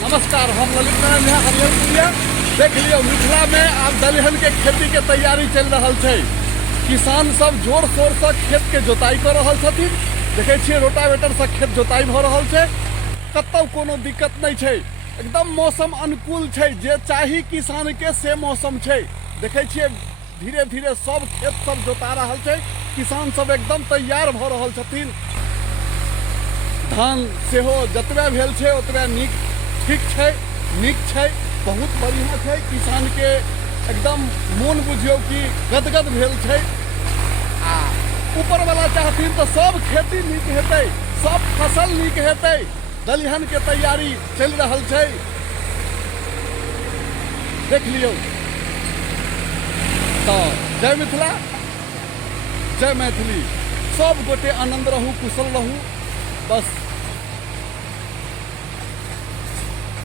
नमस्कार, हम ललित नारायण झा हरियर पुरिया। देख लियो, मिथिला में आब दलहन के खेती के तैयारी चल रहा है। किसान सब जोर शोर से खेत के जोताई कर रहा छथिन। देखे छियै रोटावेटर से खेत जोताई भ रहल छै। कतौ कोनो दिक्कत नहीं छै, एकदम मौसम अनुकूल छै। जे चाही किसान के से मौसम छै। देखे छियै धीरे धीरे सब खेत सब जोता रहल छै। किसान सब एकदम तैयार भ रहल छथिन। धान सेहो जतबे भेल छै ओतबे ठीक छै, नीक छै, बहुत बढ़िया छै। किसान के एकदम मोन बुझियो कि गदगद भेल छै। आ ऊपर वाला चाहथिन तो सब खेती नीक हेतै, सब फसल नीक हेतै। दलहन के तैयारी चल रहल छै। देख लियो तो जय मिथिला, जय मैथिली। सब गोटे आनंद रहू, कुशल रहू। बस